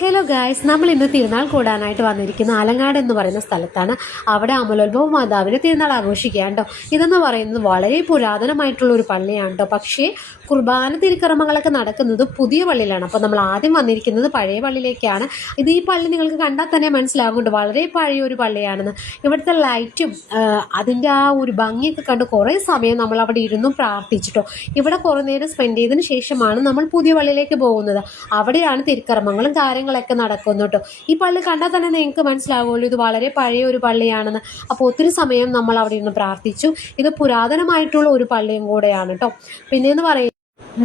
Hello guys, നമ്മൾ ഇന്ന് തിരുനാൾ കൂടാനായിട്ട് വന്നിരിക്കുന്ന ആലങ്ങാട് എന്ന് പറയുന്ന സ്ഥലത്താണ്. അവിടെ അമലോത്ഭവ മാതാവിന്റെ തിരുനാൾ ആഘോഷിക്കുകയാണ് കേട്ടോ. ഇതെന്ന് പറയുന്നത് വളരെ പുരാതനമായിട്ടുള്ള ഒരു പള്ളിയാണ് കേട്ടോ. പക്ഷേ കുർബാന തിരുക്കർമ്മങ്ങളൊക്കെ നടക്കുന്നത് പുതിയ പള്ളിയിലാണ്. അപ്പോൾ നമ്മൾ ആദ്യം വന്നിരിക്കുന്നത് പഴയ പള്ളിയിലേക്കാണ്. ഈ പള്ളി നിങ്ങൾക്ക് കണ്ടാൽ തന്നെ മനസ്സിലാകുന്നുണ്ട് വളരെ പഴയ ഒരു പള്ളിയാണെന്ന്. ഇവിടുത്തെ ലൈറ്റും അതിൻ്റെ ആ ഒരു ഭംഗിയൊക്കെ കണ്ട് കുറേ സമയം നമ്മൾ അവിടെ ഇരുന്നും പ്രാർത്ഥിച്ചിട്ടോ. ഇവിടെ കുറേ നേരം സ്പെൻഡ് ചെയ്തതിന് ശേഷമാണ് നമ്മൾ പുതിയ പള്ളിയിലേക്ക് പോകുന്നത്. അവിടെയാണ് തിരുക്കർമ്മങ്ങളും കാര്യങ്ങളൊക്കെ നടക്കുന്നു കേട്ടോ. ഈ പള്ളി കണ്ടാൽ തന്നെ നിങ്ങൾക്ക് മനസ്സിലാവുമല്ലോ ഇത് വളരെ പഴയ ഒരു പള്ളിയാണെന്ന്. അപ്പോൾ ഒത്തിരി സമയം നമ്മൾ അവിടെ ഇരുന്ന് പ്രാർത്ഥിച്ചു. ഇത് പുരാതനമായിട്ടുള്ള ഒരു പള്ളിയും കൂടെയാണ് കേട്ടോ. പിന്നെയെന്ന് പറയുന്നത്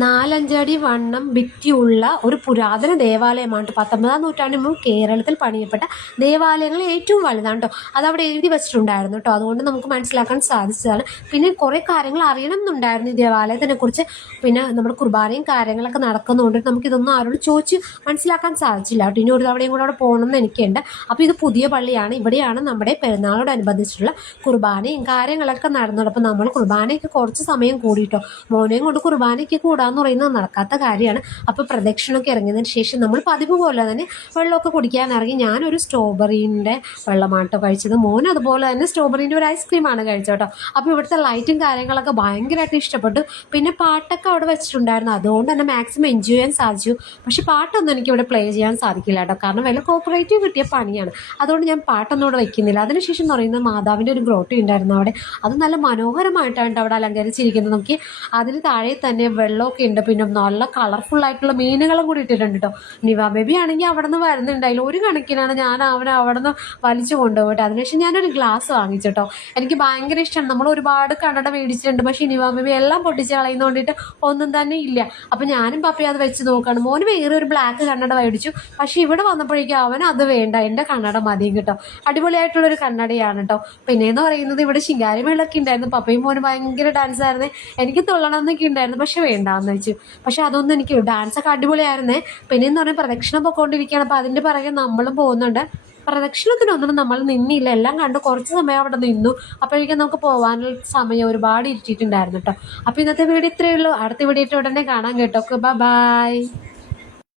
4-5 അടി വണ്ണം ഭിത്തിയുള്ള ഒരു പുരാതന ദേവാലയമാണ്. 19-ാം നൂറ്റാണ്ടിൽ മുമ്പ് കേരളത്തിൽ പണിയപ്പെട്ട ദേവാലയങ്ങൾ ഏറ്റവും വലുതാണ് കേട്ടോ. അതവിടെ എഴുതി വെച്ചിട്ടുണ്ടായിരുന്നു കേട്ടോ. അതുകൊണ്ട് നമുക്ക് മനസ്സിലാക്കാൻ സാധിച്ചതാണ്. പിന്നെ കുറേ കാര്യങ്ങൾ അറിയണം എന്നുണ്ടായിരുന്നു ഈ ദേവാലയത്തിനെ കുറിച്ച്. പിന്നെ നമ്മുടെ കുർബാനയും കാര്യങ്ങളൊക്കെ നടക്കുന്നതുകൊണ്ട് നമുക്കിതൊന്നും ആരോട് ചോദിച്ച് മനസ്സിലാക്കാൻ സാധിച്ചില്ല കേട്ടോ. ഇനി ഒരു തവണയും കൂടെ അവിടെ പോകണമെന്ന് എനിക്കുണ്ട്. അപ്പോൾ ഇത് പുതിയ പള്ളിയാണ്. ഇവിടെയാണ് നമ്മുടെ പെരുന്നാളോടനുബന്ധിച്ചിട്ടുള്ള കുർബാനയും കാര്യങ്ങളൊക്കെ നടന്നത്. അപ്പോൾ നമ്മൾ കുർബാനയൊക്കെ കുറച്ച് സമയം കൂടിയിട്ടോ. മോനെയും കൊണ്ട് കുർബാനയ്ക്ക് കൂടാന്ന് പറയുന്നത് നടക്കാത്ത കാര്യമാണ്. അപ്പോൾ പ്രദക്ഷിണമൊക്കെ ഇറങ്ങിയതിന് ശേഷം നമ്മൾ പതിവ് പോലെ തന്നെ വെള്ളമൊക്കെ കുടിക്കാൻ ഇറങ്ങി. ഞാനൊരു സ്ട്രോബെറീൻ്റെ വെള്ളമാട്ടോ കഴിച്ചത്. മോൻ അതുപോലെ തന്നെ സ്ട്രോബെറീൻ്റെ ഒരു ഐസ്ക്രീമാണ് കഴിച്ചോട്ടോ. അപ്പോൾ ഇവിടുത്തെ ലൈറ്റും കാര്യങ്ങളൊക്കെ ഭയങ്കരമായിട്ട് ഇഷ്ടപ്പെട്ടു. പിന്നെ പാട്ടൊക്കെ അവിടെ വെച്ചിട്ടുണ്ടായിരുന്നു. അതുകൊണ്ട് തന്നെ മാക്സിമം എൻജോയ് ചെയ്യാൻ സാധിച്ചു. പക്ഷേ പാട്ടൊന്നും എനിക്ക് ഇവിടെ പ്ലേ ചെയ്യാൻ സാധിക്കില്ല കേട്ടോ. കാരണം വല്ല കോപ്പറേറ്റീവ് കിട്ടിയ പണിയാണ്. അതുകൊണ്ട് ഞാൻ പാട്ടൊന്നും ഇവിടെ വയ്ക്കുന്നില്ല. അതിനുശേഷം എന്ന് പറയുന്നത് മാതാവിൻ്റെ ഒരു ഗ്രോട്ടി ഉണ്ടായിരുന്നു അവിടെ. അത് നല്ല മനോഹരമായിട്ടാണ് അവിടെ അലങ്കരിച്ചിരിക്കുന്നത്. നമുക്ക് അതിന് താഴെ തന്നെ വെള്ളമൊക്കെ ഉണ്ട്. പിന്നെ നല്ല കളർഫുൾ ആയിട്ടുള്ള മീനുകളും കൂടി ഇട്ടിട്ടുണ്ട് കേട്ടോ. നിവ ബേബി ആണെങ്കിൽ അവിടെ നിന്ന് വരുന്നുണ്ടായില്ല. ഒരു കണക്കിനാണ് ഞാൻ അവനെ അവിടെ നിന്ന് വലിച്ചു കൊണ്ടുപോയിട്ട്. അതിനുശേഷം ഞാനൊരു ഗ്ലാസ് വാങ്ങിച്ചിട്ടോ. എനിക്ക് ഭയങ്കര ഇഷ്ടമാണ്. നമ്മൾ ഒരുപാട് കണ്ണട മേടിച്ചിട്ടുണ്ട്. പക്ഷേ നിവ ബേബി എല്ലാം പൊട്ടിച്ച് കളയുന്ന കൊണ്ടിട്ട് ഒന്നും തന്നെ ഇല്ല. അപ്പം ഞാനും പപ്പയും അത് വെച്ച് നോക്കുകയാണ്. മോന് വേറെ ഒരു ബ്ലാക്ക് കണ്ണട മേടിച്ചു. പക്ഷേ ഇവിടെ വന്നപ്പോഴേക്കും അവൻ അത് വേണ്ട, എൻ്റെ കണ്ണട മതിയും കേട്ടോ. അടിപൊളിയായിട്ടുള്ളൊരു കണ്ണടയാണ് കേട്ടോ. പിന്നെയെന്ന് പറയുന്നത് ഇവിടെ ശിങ്കാരിമേളൊക്കെ ഉണ്ടായിരുന്നു. പപ്പയും മോന് ഭയങ്കര ഡാൻസ് ആയിരുന്നു. എനിക്ക് തുള്ളണം എന്നൊക്കെ ഉണ്ടായിരുന്നു. പക്ഷെ വേണ്ടാന്ന് വെച്ചു. പക്ഷെ അതൊന്നും എനിക്ക് ഡാൻസൊക്കെ അടിപൊളിയായിരുന്നേ. പിന്നെയെന്ന് പറഞ്ഞാൽ പ്രദക്ഷിണം പൊക്കോണ്ടിരിക്കുകയാണ്. അപ്പോൾ അതിൻ്റെ പിറകെ നമ്മളും പോകുന്നുണ്ട്. പ്രദക്ഷിണത്തിനൊന്നും നമ്മൾ നിന്നില്ല. എല്ലാം കണ്ട് കുറച്ച് സമയം അവിടെ നിന്നു. അപ്പോഴേക്കും നമുക്ക് പോകാനുള്ള സമയം ഒരുപാട് ഇരുട്ടിയിട്ടുണ്ടായിരുന്നു കേട്ടോ. അപ്പോൾ ഇന്നത്തെ വീഡിയോ ഇത്രയേ ഉള്ളൂ. അടുത്ത വീഡിയോ ഉടനെ കാണാൻ കേട്ടോ. ബൈ.